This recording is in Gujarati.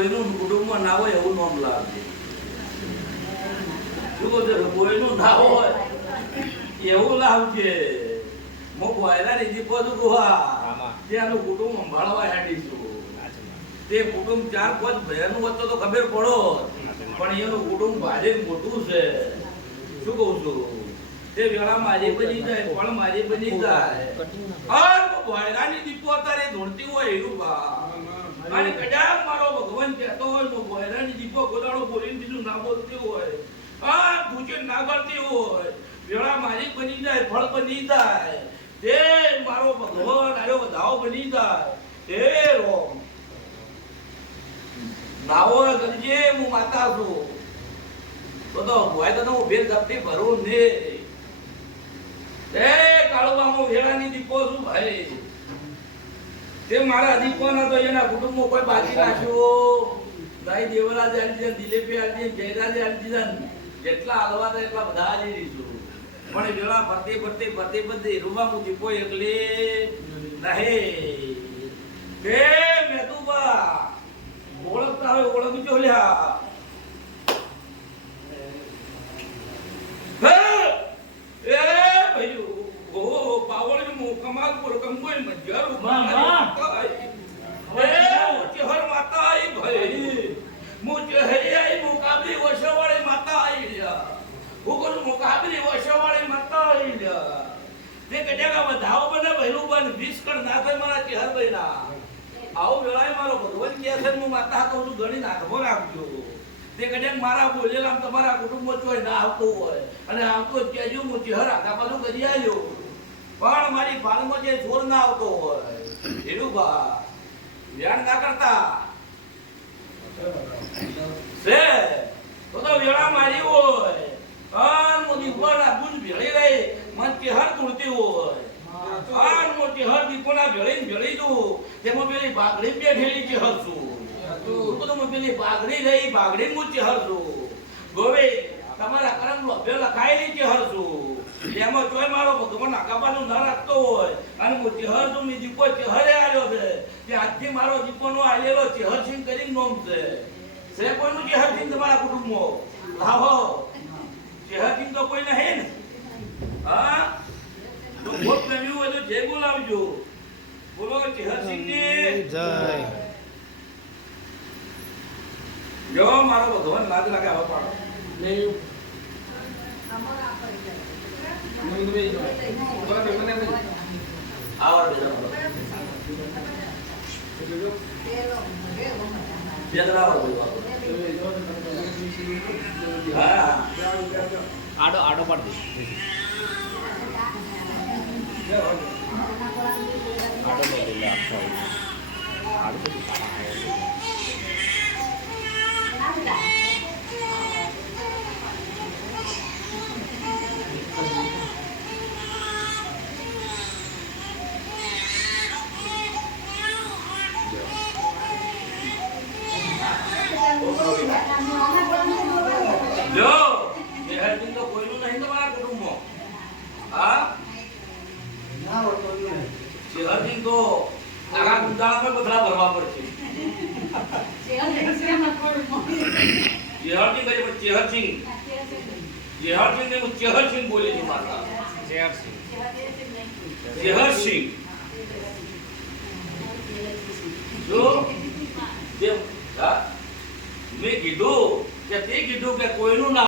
કોઈનું કુટુંબમાં ના હોય એવું નામ લાવજે. શું કહું છું? કોઈનું ના હોય એવું લાવજે. હું વાયરાની દીપો છું ગોવા ત્યાંનું કુટુંબ સંભાળવા હેડીશું. તે કુટુંબ 4-5 બહેનું હોત તો ખબર પડો, પણ એનું કુટુંબ ભારે મોટું છે. શું કહું છું? તે વેળા મારી બની જાય પણ મારી બની જાય. વાયરાની દીપો તારે ધોળતી હોય એનું બા અને કદાચ મારો ભગવાન કહેતો હોય તો વાયરાની દીપો ગોદાડો બોલીને બીજું ના બોલતી હોય, પૂછે ના કરતી હોય, વેળા મારી બની જાય ફળ બની જાય, તે મારો ભગવાન આયો વધાવો બની જાય. હે રોમ નાવો ગરજે હું માતા છું તો હોય તો હું ભેર ગપટી ભરું ને. એ કાળુબા હું વેળાની દીપો છું ભાઈ. તે મારા દીપોના તો એના કુટુંબમાં કોઈ બાકી રાખ્યો દાઈ દેવરાજ આલજી, દિલીપે આલજી, જયરાજે આલજી, જેટલા હાલવા હતા એટલા બધા આલી દીધું. પણ વેળા ફરતી રૂબા હું દીપો એકલે નહીં. કે મેતુબા ઓળખતા હોય ઓળખજો લ્યા. કમાલપુર કંગોઈ મજર માતા આઈ ભાઈ મુજે હરિયાઈ મુકાબલી વશવાળી માતા આઈ લ્યા. હુકુમ મુકાબલી વશવાળી માતા આઈ લ્યા. તે કડ્યા વધાવો બને ભઈલું બન 20 કણ ના થાય મારા ચહેર બઈના. આવો વેળાએ મારો ભગવાન કહે છે હું માતા કહું છું ગણી નાખવો રાખજો. તે કડ્યા મારા બોલેલા તમારા કુટુંબમાં ચોય ના આવતો હોય અને આવતો કેજો હું ચહેર આખા પાછું કરી આવ્યો, પણ મારી પાલમાં જે જોર ના આવતો હોય એનું બા ધ્યાન ના કરતા છે તો વેળા મારી હોય અન મોદી ઉપર ગુંજ ભેળી રહી મન ચહેર તૂટતી હોય અન મોટી હર દીપોના ભેળી દઉં તેમાં પેલી બાગડી બેઠેલી ચહેર છું તો પેલી બાગડી રહી બાગડી હું ચહેર છું. ગોવે તમારા કરમ લોભે લખાયેલી ચહેર છું. એમાં જોઈ મારો ભગવાન આકાબાનું ના રાખતો હોય અને હું ચહેર છું ની દીપો ચહેરે આવ્યો છે કે આજથી મારો દીપોનો આલેલો ચહેર સિંહ કરીને નોમ છે. કોઈનું ચહેર સિંહ તમારા કુટુંબમાં લાવો ચહેર સિંહ તો કોઈ નહીં ને. હા તો ભોટ નવ્યું હોય તો જય બોલાવજો. બોલો ચહેર સિંહ ની જય. જો મારો ભગવાન લાજ લાગે આવો પાડો નહીં. આડો આડો પાડ દે. આડો દે આખો આડો જો ચહેર સિંહ તો કોઈનું નહીં તમારા કુટુંબમાં. હા ના હોય કોઈનું નહીં. ચહેર સિંહ તો આખા ગુંદાળામાં બદલા ભરવા પડશે. ચહેર સિંહ કઈ પણ ચહેર સિંહ ને હું ચહેર સિંહ બોલી છું માતા. ચહેર સિંહ જો મેં કીધું કે તે કીધું કે કોઈનું ના